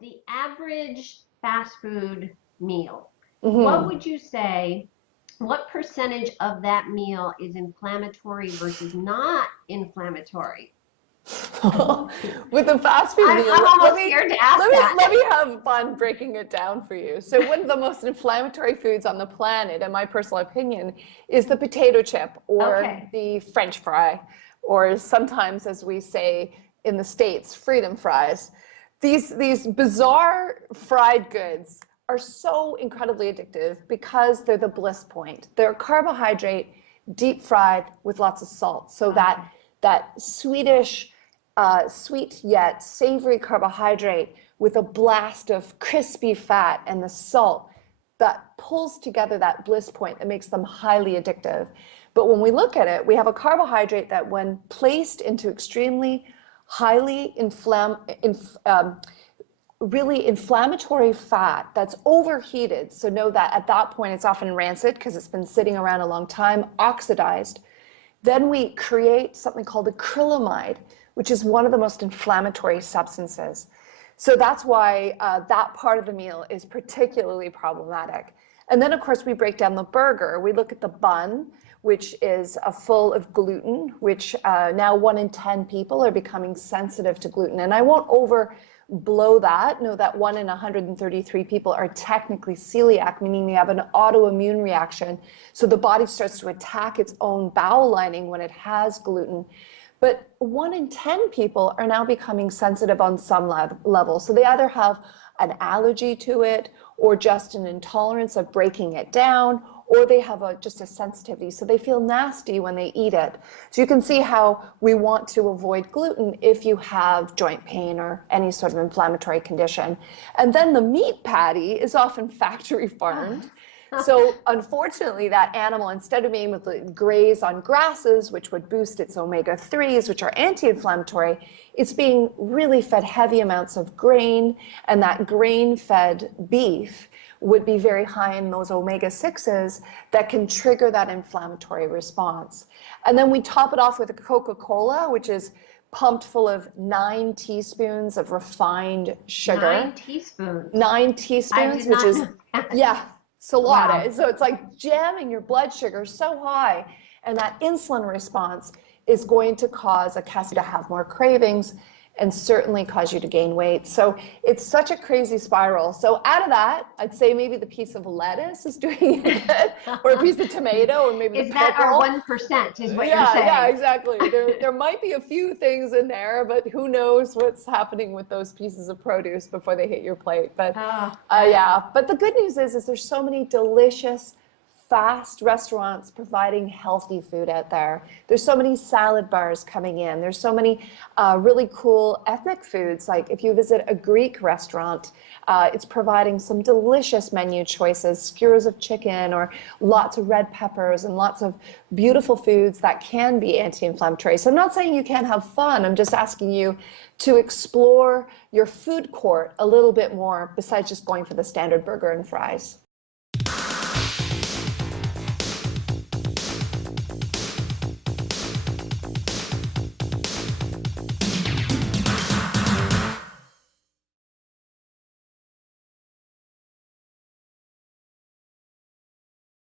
the average fast food meal, what Hmm. would you say, what percentage of that meal is inflammatory versus not inflammatory? With the fast food meal, I'm let almost me scared to ask that. let me have fun breaking it down for you. So one of the most inflammatory foods on the planet, in my personal opinion, is the potato chip or Okay. the French fry, or sometimes, as we say in the States, freedom fries. These bizarre fried goods are so incredibly addictive because they're the bliss point. They're carbohydrate, deep fried with lots of salt. So Okay. that Swedish sweet yet savory carbohydrate with a blast of crispy fat and the salt that pulls together that bliss point that makes them highly addictive. But when we look at it, we have a carbohydrate that, when placed into extremely highly really inflammatory fat that's overheated. So know that at that point it's often rancid because it's been sitting around a long time, oxidized. Then we create something called acrylamide, which is one of the most inflammatory substances. So that's why that part of the meal is particularly problematic. And then, of course, we break down the burger. We look at the bun, which is full of gluten, which now 1 in 10 people are becoming sensitive to gluten. And I won't overblow that. Know that 1 in 133 people are technically celiac, meaning they have an autoimmune reaction. So the body starts to attack its own bowel lining when it has gluten. But 1 in 10 people are now becoming sensitive on some level. So they either have an allergy to it, or just an intolerance of breaking it down, or they have just a sensitivity. So they feel nasty when they eat it. So you can see how we want to avoid gluten if you have joint pain or any sort of inflammatory condition. And then the meat patty is often factory farmed. So unfortunately, that animal, instead of being able to graze on grasses, which would boost its omega-3s, which are anti-inflammatory, it's being really fed heavy amounts of grain, and that grain-fed beef would be very high in those omega-6s that can trigger that inflammatory response. And then we top it off with a Coca-Cola, which is pumped full of 9 teaspoons of refined sugar. 9 teaspoons. 9 I did teaspoons, which not is, know that. yeah, it's a Wow. lot. So it's like jamming your blood sugar so high, and that insulin response is going to cause a cassie to have more cravings and certainly cause you to gain weight. So it's such a crazy spiral. So out of that, I'd say maybe the piece of lettuce is doing it good, or a piece of tomato, or maybe the Is that our pickle. 1% is what you're Yeah, saying? exactly. There might be a few things in there, but who knows what's happening with those pieces of produce before they hit your plate. But Oh, yeah, but the good news is there's so many delicious fast restaurants providing healthy food out there. There's so many salad bars coming in. There's so many really cool ethnic foods. Like if you visit a Greek restaurant, it's providing some delicious menu choices, skewers of chicken or lots of red peppers and lots of beautiful foods that can be anti-inflammatory. So I'm not saying you can't have fun. I'm just asking you to explore your food court a little bit more besides just going for the standard burger and fries.